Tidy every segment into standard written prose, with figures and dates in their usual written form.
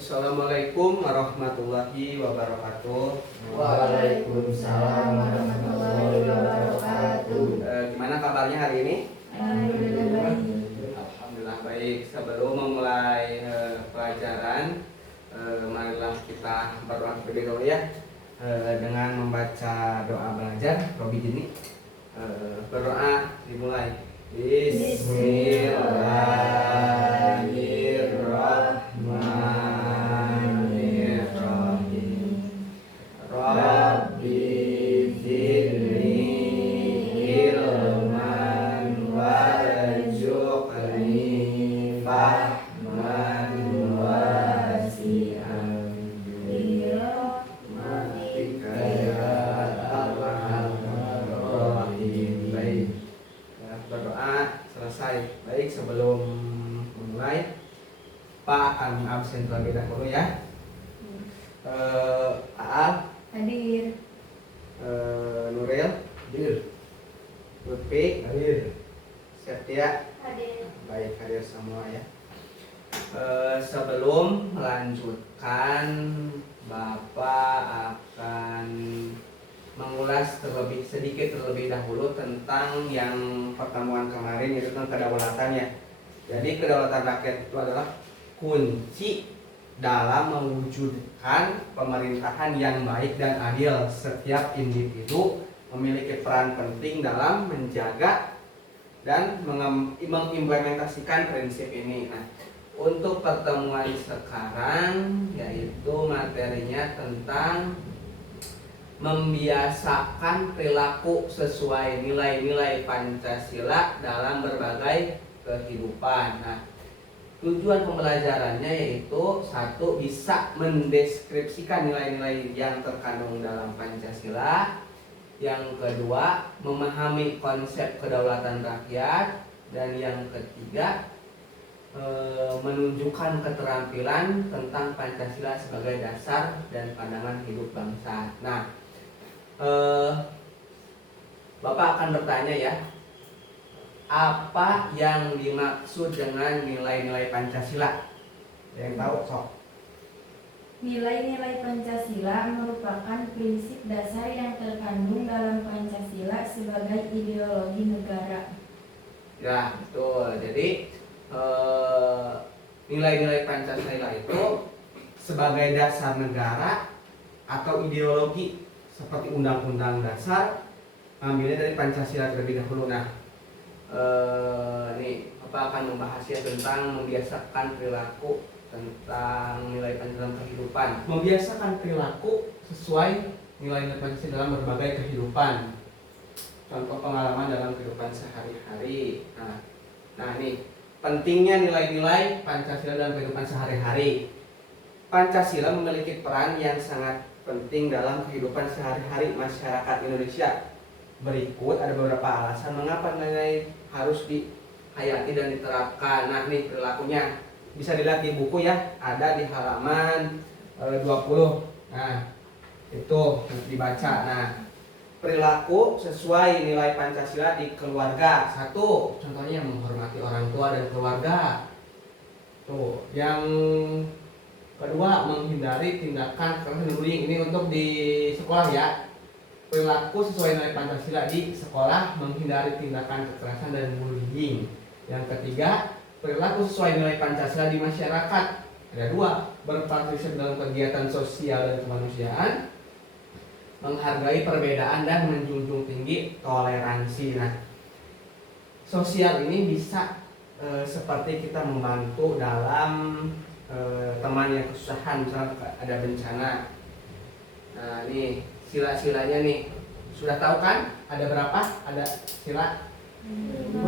Assalamualaikum warahmatullahi wabarakatuh. Waalaikumsalam warahmatullahi wabarakatuh. Gimana kabarnya hari ini? Alhamdulillah baik. Alhamdulillah baik. Sebelum memulai pelajaran, marilah kita berdoa terlebih dahulu ya, dengan membaca doa belajar. Robi Jeni, berdoa dimulai. Bismillahirrahmanirrahim. Rabbi zidni ilman warzuqni fahman wasi'an birahmatika ya arhamar rahimin. Baik, berdoa selesai. Baik, sebelum memulai Pak akan absen terlebih dahulu ya. Aal Hadir. Nuril hadir, Lutfi hadir, Setia Hadir. baik, hadir semua ya. Sebelum melanjutkan, Bapak akan mengulas sedikit terlebih dahulu tentang yang pertemuan kemarin, yaitu tentang kedaulatan ya. Jadi kedaulatan rakyat itu adalah kunci dalam mewujudkan pemerintahan yang baik dan adil. Setiap individu memiliki peran penting dalam menjaga dan mengimplementasikan prinsip ini. Nah, untuk pertemuan sekarang yaitu materinya tentang membiasakan perilaku sesuai nilai-nilai Pancasila dalam berbagai kehidupan. Nah, tujuan pembelajarannya yaitu satu, bisa mendeskripsikan nilai-nilai yang terkandung dalam Pancasila. Yang kedua, memahami konsep kedaulatan rakyat. Dan yang ketiga, menunjukkan keterampilan tentang Pancasila sebagai dasar dan pandangan hidup bangsa. Nah, Bapak akan bertanya ya, apa yang dimaksud dengan nilai-nilai Pancasila? Yang tahu sok. Nilai-nilai Pancasila merupakan prinsip dasar yang terkandung dalam Pancasila sebagai ideologi negara. Ya, betul. Jadi nilai-nilai Pancasila itu sebagai dasar negara atau ideologi seperti undang-undang dasar, ambilnya dari Pancasila terlebih dahulu. Nah, nih Bapak akan membahasnya tentang membiasakan perilaku tentang nilai Pancasila dalam kehidupan. Membiasakan perilaku sesuai nilai-nilai Pancasila dalam berbagai kehidupan. Contoh pengalaman dalam kehidupan sehari-hari. Nah, nih pentingnya nilai-nilai Pancasila dalam kehidupan sehari-hari. Pancasila memiliki peran yang sangat penting dalam kehidupan sehari-hari masyarakat Indonesia. Berikut ada beberapa alasan mengapa nilai harus dihayati dan diterapkan. Nah, nih perilakunya bisa dilihat di buku ya, ada di halaman 20. Nah, itu dibaca. Nah, perilaku sesuai nilai Pancasila di keluarga. Satu, contohnya menghormati orang tua dan keluarga. Tuh, yang kedua, menghindari tindakan kekerasan dan bullying. Ini untuk di sekolah ya. Perilaku sesuai nilai Pancasila di sekolah, menghindari tindakan kekerasan dan bullying. Yang ketiga, perilaku sesuai nilai Pancasila di masyarakat. Ada dua, berpartisipasi dalam kegiatan sosial dan kemanusiaan, menghargai perbedaan dan menjunjung tinggi toleransi. Nah, sosial ini bisa seperti kita membantu dalam teman yang kesusahan, misalnya ada bencana. Nah, ini sila-silanya nih sudah tahu kan? Ada berapa? Ada sila? 5.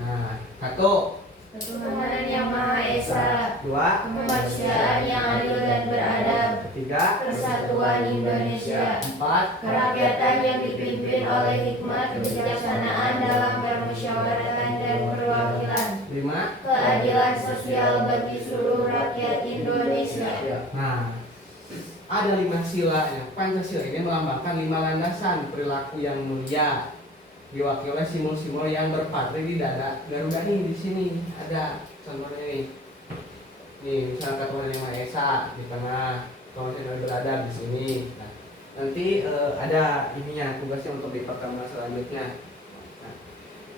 Nah, satu, Ketuhanan yang Maha Esa. 2, Kemanusiaan yang adil dan beradab. 3, Persatuan Indonesia. 4, Kerakyatan yang dipimpin oleh hikmat kebijaksanaan dalam permusyawaratan dan perwakilan. 5. Keadilan sosial bagi seluruh rakyat Indonesia. Nah, ada 5 sila ya. Pancasila ini melambangkan 5 landasan perilaku yang mulia, diwakili oleh simbol-simbol yang berpatri di dada Garuda nih. Di sini ada contohnya nih. Nih, misalkan Tuhan yang Maha Esa di tengah, Tuhan yang berada di sini. Nah, nanti ada ininya tugasnya untuk di pertemuan selanjutnya. Nah,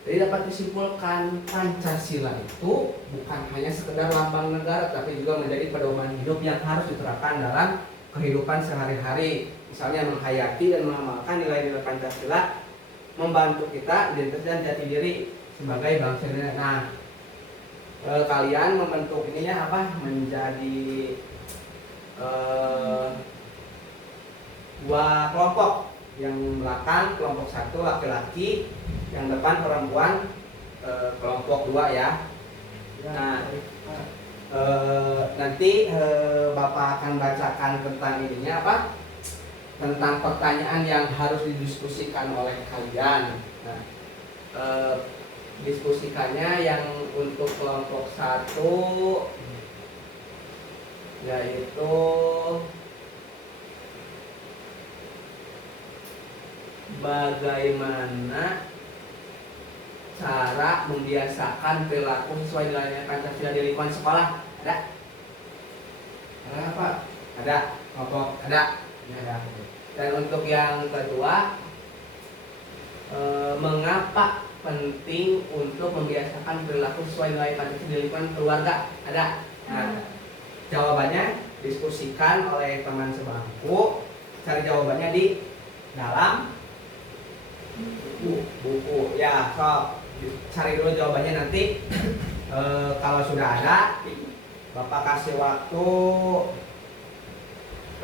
jadi dapat disimpulkan Pancasila itu bukan hanya sekedar lambang negara, tapi juga menjadi pedoman hidup yang harus diterapkan dalam kehidupan sehari-hari. Misalnya menghayati dan mengamalkan nilai-nilai Pancasila, membantu kita identitas dan jati diri sebagai bangsa Indonesia. Nah, kalian membentuk ininya apa? Menjadi dua kelompok. Yang belakang kelompok 1 laki-laki, yang depan perempuan, kelompok 2 ya. Nah, nanti Bapak akan bacakan tentang ininya apa? Tentang pertanyaan yang harus didiskusikan oleh kalian. Nah, diskusikannya yang untuk kelompok 1 yaitu bagaimana cara membiasakan perilaku sesuai nilai Pancasila di lingkungan sekolah. Ada? Ada apa? Ada. Kelompok ada. Ini ada. Dan untuk yang kedua, mengapa penting untuk membiasakan perilaku sesuai nilai Pancasila di lingkungan keluarga? Ada. Nah, jawabannya diskusikan oleh teman sebangku. Cari jawabannya di dalam buku. Ya, so cari dulu jawabannya nanti. Kalau sudah ada, Bapak kasih waktu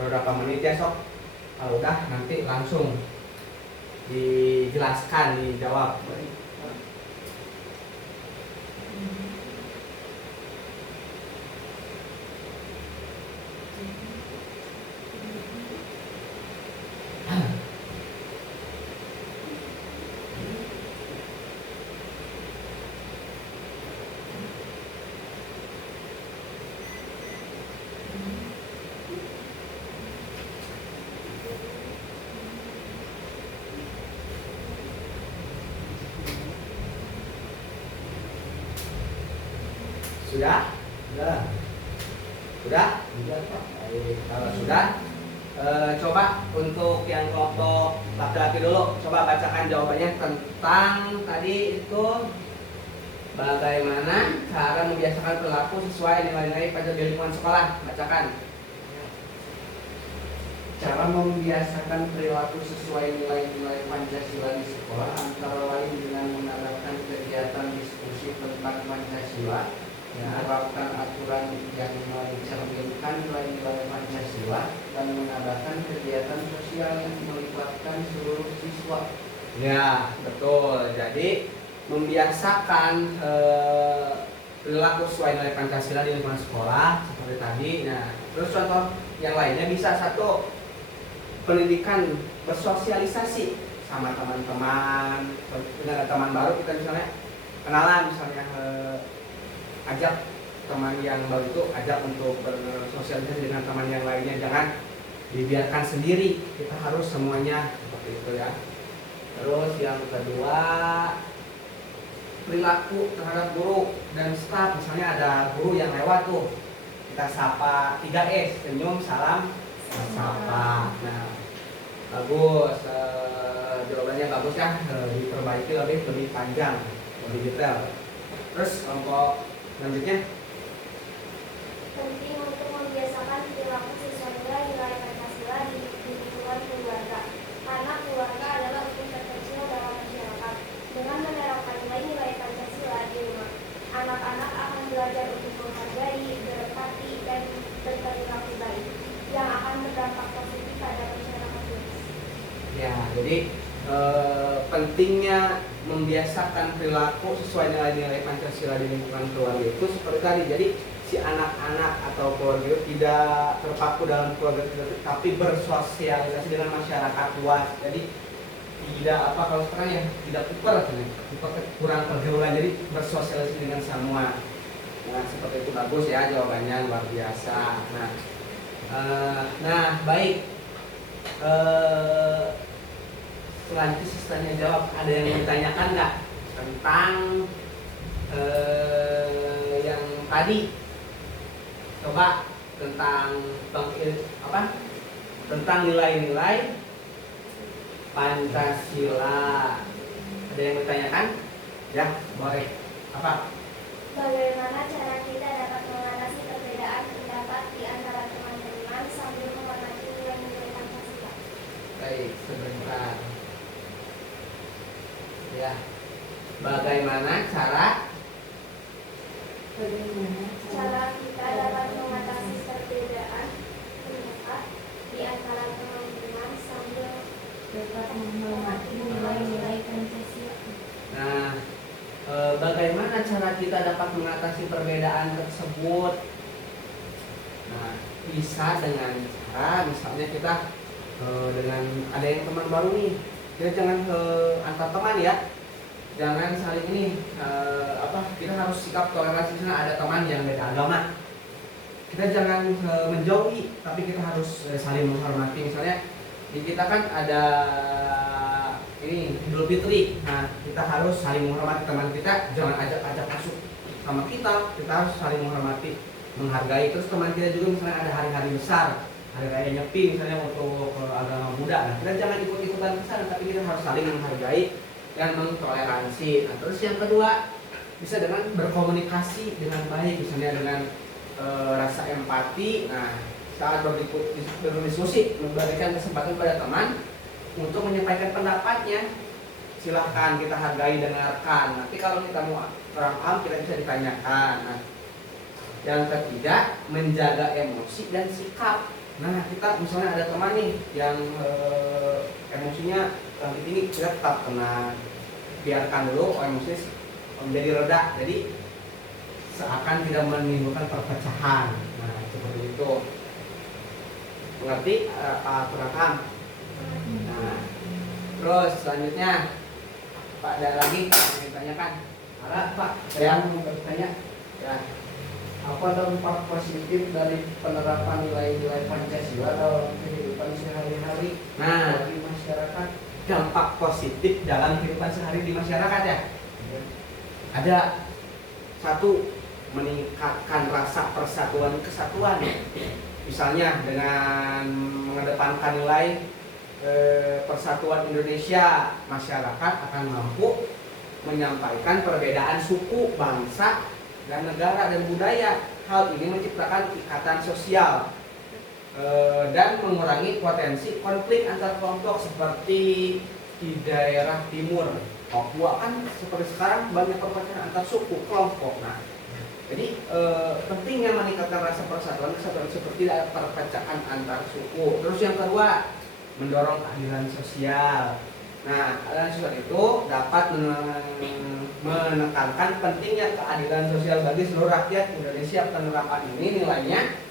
beberapa menit ya sok. Kalau udah nanti langsung dijelaskan, dijawab. Sudah? Sudah. Sudah? Sudah, Pak. Baik, kalau sudah, coba untuk yang kelompok laki-laki dulu, coba bacakan jawabannya tentang tadi itu bagaimana cara membiasakan perilaku sesuai nilai-nilai Pancasila di lingkungan sekolah. Bacakan. Cara membiasakan perilaku sesuai nilai-nilai Pancasila di sekolah antara lain dengan mengadakan kegiatan diskusi tentang Pancasila, menerapkan aturan yang mencerminkan nilai-nilai Pancasila, dan mengadakan kegiatan sosial yang melibatkan seluruh siswa. Ya, betul. Jadi membiasakan perilaku sesuai nilai Pancasila di lingkungan sekolah seperti tadi. Nah, terus contoh yang lainnya bisa satu, pendidikan bersosialisasi sama teman-teman, dengan teman baru kita misalnya kenalan, misalnya ajak teman yang baru itu, ajak untuk bersosialisasi dengan teman yang lainnya, jangan dibiarkan sendiri, kita harus semuanya seperti itu ya. Terus yang kedua, perilaku terhadap guru dan staf, misalnya ada guru yang lewat tuh, kita sapa 3S, senyum, salam, sapa. Nah, bagus, jawabannya bagus ya, diperbaiki lebih panjang, lebih detail. Terus kelompok selanjutnya, penting untuk membiasakan perilaku sesuai nilai Pancasila di lingkungan keluarga, karena keluarga adalah unit terkecil dalam masyarakat. Dengan menerapkan nilai-nilai Pancasila di rumah, anak-anak akan belajar untuk menghargai, berempati, dan berperilaku baik, yang akan berdampak positif pada masyarakat luas. ya jadi pentingnya membiasakan perilaku sesuai nilai-nilai Pancasila di lingkungan keluarga itu seperti tadi. Jadi si anak-anak atau keluarga itu tidak terpaku dalam keluarga kita, tapi bersosialisasi dengan masyarakat luas. Jadi tidak apa kalau sekarang ya tidak kurang pergaulan, jadi bersosialisasi dengan semua. Nah seperti itu, bagus ya jawabannya, luar biasa. Nah baik. Selanjutnya sisanya jawab. Ada yang ditanyakan nggak tentang yang tadi? Coba tentang apa? Tentang nilai-nilai Pancasila. Ada yang bertanyakan? Ya, boleh. Apa? Bagaimana cara kita dapat mengatasi perbedaan pendapat di antara teman-teman sambil menghormati nilai-nilai Pancasila? Baik, sebentar. Ya. Bagaimana cara Cara kita dapat mengatasi perbedaan pendapat di antara teman-teman sambil dapat menghormati nilai-nilai Pancasila? Nah, bagaimana cara kita dapat mengatasi perbedaan tersebut? Nah, bisa dengan cara misalnya kita dengan ada yang teman baru nih, kita jangan antar teman ya, jangan saling ini kita harus sikap toleransi. Misalnya ada teman yang beda agama, kita jangan menjauhi, tapi kita harus saling menghormati. Misalnya di kita kan ada ini Idul Fitri, nah kita harus saling menghormati teman kita, jangan ajak masuk sama kita harus saling menghormati, menghargai. Terus teman kita juga misalnya ada hari-hari besar, hari raya Nyepi misalnya untuk agama Buddha, nah kita jangan ikut-ikutan ke sana, tapi kita harus saling menghargai dan mentoleransi. Nah terus yang kedua, bisa dengan berkomunikasi dengan baik, misalnya dengan rasa empati. Nah saat berdiskusi, memberikan kesempatan pada teman untuk menyampaikan pendapatnya, silahkan kita hargai, dengarkan. Nanti kalau kita mau kurang paham, kita bisa ditanyakan. Nah, yang ketiga, menjaga emosi dan sikap. Nah, kita misalnya ada teman nih yang emosinya terlalu tinggi, kita tetap tenang, biarkan dulu emosinya menjadi reda. Jadi seakan tidak menimbulkan perpecahan. Nah, seperti itu. Mengerti? Kurang paham? Nah, terus selanjutnya Pak, ada lagi yang ditanyakan? Ada Pak yang mau bertanya? Ya. Apa dampak positif dari penerapan nilai-nilai Pancasila dalam kehidupan sehari-hari Nah, bagi masyarakat? dampak positif dalam kehidupan sehari di masyarakat ya? Ada satu, meningkatkan rasa persatuan kesatuan. Misalnya dengan mengedepankan nilai persatuan Indonesia, masyarakat akan mampu menyampaikan perbedaan suku, bangsa, dan negara dan budaya. Hal ini menciptakan ikatan sosial dan mengurangi potensi konflik antar kelompok seperti di daerah timur Papua kan seperti sekarang banyak perpecahan antar suku kelompok. Nah, jadi pentingnya meningkatkan rasa persatuan kesatuan seperti tidak perpecahan antar suku. Terus yang kedua, mendorong keadilan sosial. Nah, keadilan sosial itu dapat menekankan pentingnya keadilan sosial bagi seluruh rakyat Indonesia. Penerapan ini nilainya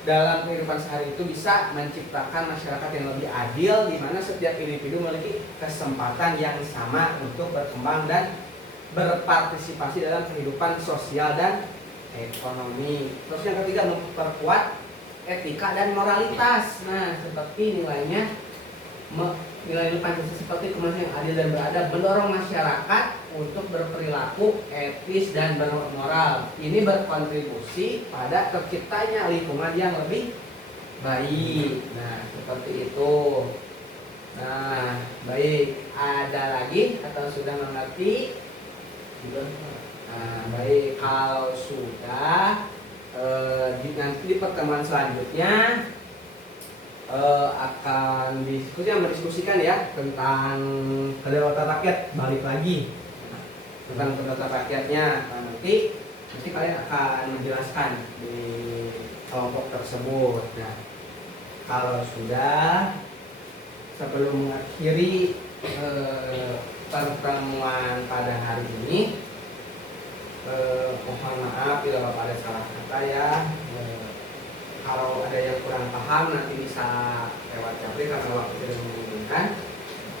dalam kehidupan sehari itu bisa menciptakan masyarakat yang lebih adil, di mana setiap individu memiliki kesempatan yang sama untuk berkembang dan berpartisipasi dalam kehidupan sosial dan ekonomi. Terus yang ketiga, memperkuat etika dan moralitas. Nah, seperti nilai Pancasila seperti kemanusiaan yang adil dan beradab, mendorong masyarakat untuk berperilaku etis dan bermoral. Ini berkontribusi pada terciptanya lingkungan yang lebih baik. Nah, seperti itu. Nah, baik. Ada lagi atau sudah mengerti? Nah, baik. Kalau sudah, nanti di pertemuan selanjutnya akan mendiskusikan ya tentang kedaulatan rakyat, balik lagi tentang kedaulatan rakyatnya. Nah, nanti kalian akan menjelaskan di kelompok tersebut. Nah, kalau sudah, sebelum mengakhiri pertemuan pada hari ini, mohon maaf bila Bapak ada salah kata ya. Kalau ada yang kurang paham nanti bisa lewat japri karena waktu tidak memungkinkan.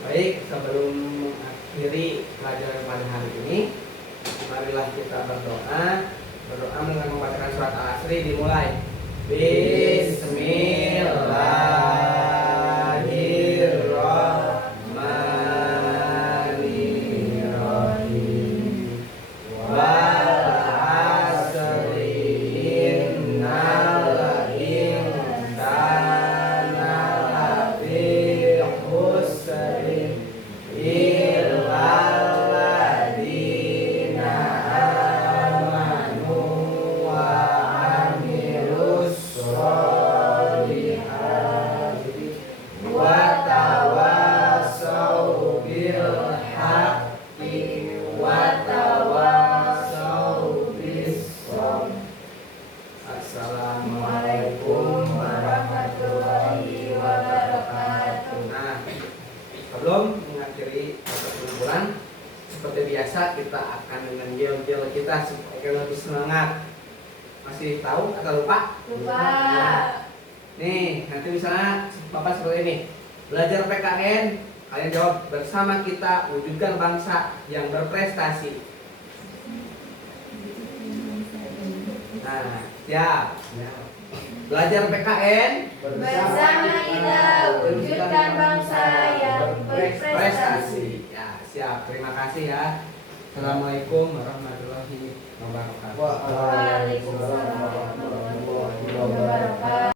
Baik, sebelum mengakhiri pelajaran pada hari ini, marilah kita berdoa. Berdoa dengan membacakan surat Al-Asri. Dimulai. Bismillahirrahmanirrahim. Wal asri Assalamualaikum warahmatullahi wabarakatuh. Nah, sebelum mengakhiri perkumpulan, seperti biasa kita akan dengan gel-gel kita supaya lebih semangat. Masih tahu atau lupa? Lupa. Nih, nanti misalnya Bapak seperti ini. Belajar PKN, kalian jawab bersama kita wujudkan bangsa yang berprestasi. Nah, siap. Belajar PKN Bersama kita wujudkan bangsa yang berprestasi. Ya, siap. Terima kasih ya. Assalamualaikum warahmatullahi wabarakatuh.